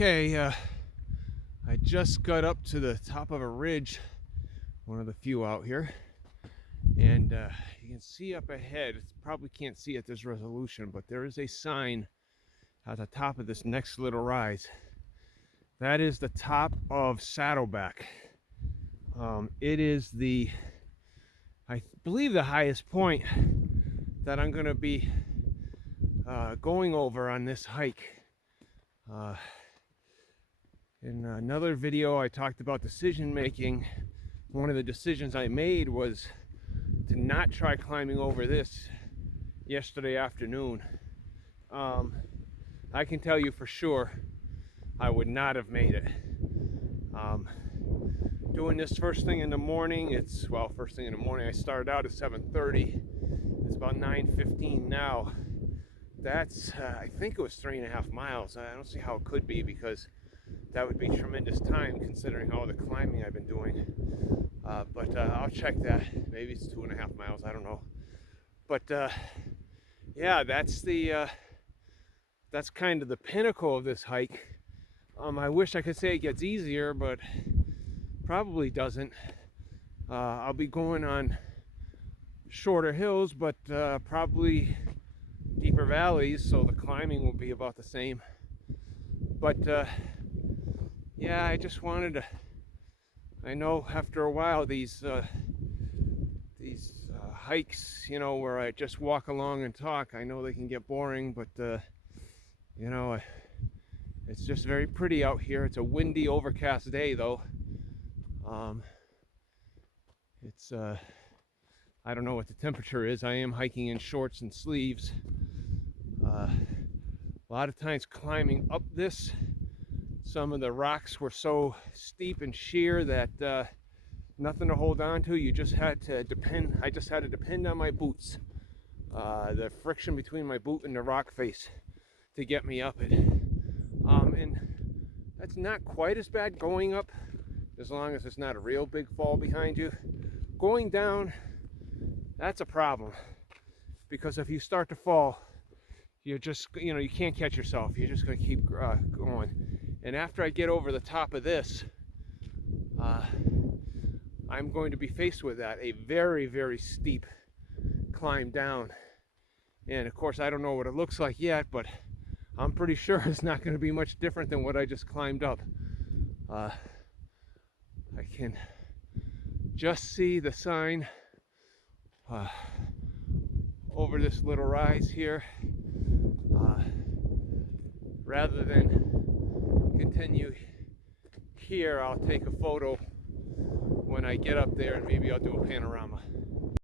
Okay, I just got up to the top of a ridge, one of the few out here, and you can see up ahead, probably can't see at this resolution, but there is a sign at the top of this next little rise. That is the top of Saddleback. It is I believe, the highest point that I'm going to be going over on this hike. In another video, I talked about decision making. One of the decisions I made was to not try climbing over this yesterday afternoon. I can tell you for sure I would not have made it. Doing this first thing in the morning, first thing in the morning, I started out at 7:30. It's about 9:15 now. That's, I think it was 3.5 miles. I don't see how it could be, because that would be tremendous time considering all the climbing I've been doing. But I'll check that. Maybe it's 2.5 miles, I don't know. But yeah, that's kind of the pinnacle of this hike. I wish I could say it gets easier, but probably doesn't. I'll be going on shorter hills, but probably deeper valleys, so the climbing will be about the same. But yeah, I just wanted to, I know after a while these hikes, where I just walk along and talk, I know they can get boring, but it's just very pretty out here. It's a windy, overcast day though. It's I don't know what the temperature is. I am hiking in shorts and sleeves. A lot of times climbing up this, some of the rocks were so steep and sheer that nothing to hold on to. You just had to depend. I just had to depend on my boots, the friction between my boot and the rock face, to get me up it. And that's not quite as bad going up, as long as it's not a real big fall behind you. Going down, that's a problem, because if you start to fall, you're just, you can't catch yourself. You're just going to keep going. And after I get over the top of this, I'm going to be faced with a very, very steep climb down. And of course, I don't know what it looks like yet, but I'm pretty sure it's not going to be much different than what I just climbed up. I can just see the sign over this little rise here. Rather than continue here, I'll take a photo when I get up there, and maybe I'll do a panorama.